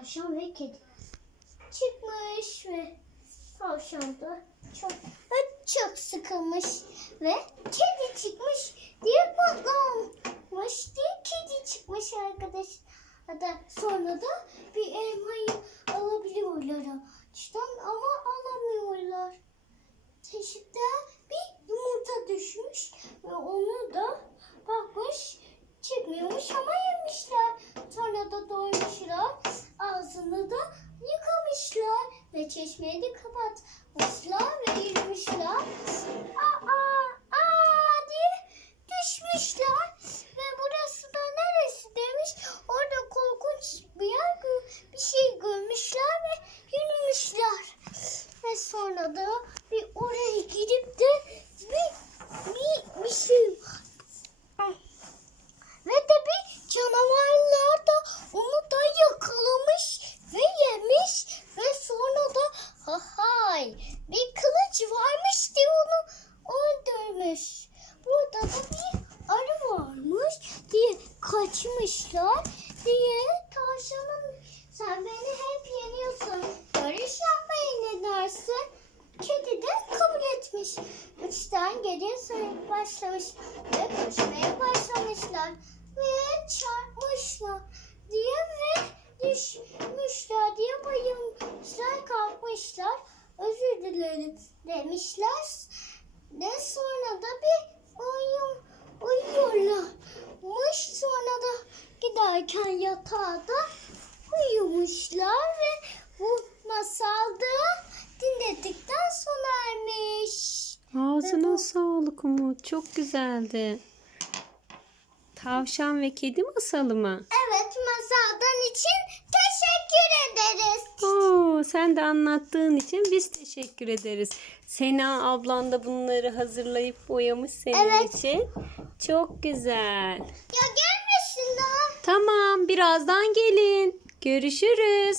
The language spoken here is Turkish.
tavşan ve kedi çıkmış ve tavşan da çok çok sıkılmış ve kedi çıkmış diye patlamış diye kedi çıkmış arkadaş. Hatta sonra da bir elmayı alabiliyorlar ağaçtan ama alamıyorlar. Teşikte bir yumurta düşmüş ve onu da bakmış çıkmıyormuş ama yemişler. Sonra da doymuşlar. Ağzını da yıkamışlar çeşmeyi de kapatmışlar ve yürümüşler. Aa, aa diye düşmüşler. Ve burası da neresi demiş. Orada korkunç bir yer bir şey görmüşler ve yürümüşler. Ve sonra da bir oraya gidip de bir, bir, bir şey ve de bir canavarlar da onu da yakalamış ve yemiş ve sonra da hay bir kılıç varmış diye onu öldürmüş. Burada da bir arı varmış diye kaçmışlar diye tavşanın sen beni hep yeniyorsun. Yarış yapmayı ne dersin? Kedi de kabul etmiş. Üçten geriye sayıp başlamış ve koşmaya başlamışlar. Ve çarpmışlar diye ve düşmüşler diye bayılmışlar kalkmışlar. Özür dilerim demişler. Ve sonra da bir uyum, uyuyorlarmış. Sonra da giderken yatağa da uyumuşlar ve bu masalda dinledikten sona ermiş. Ağzına bu- sağlık Umut. Çok güzeldi. Tavşan ve kedi masalı mı? Evet masaldan için teşekkür ederiz. Oo, sen de anlattığın için biz teşekkür ederiz. Sena ablan da bunları hazırlayıp boyamış senin Evet. için. Çok güzel. Ya. Tamam, birazdan gelin. Görüşürüz.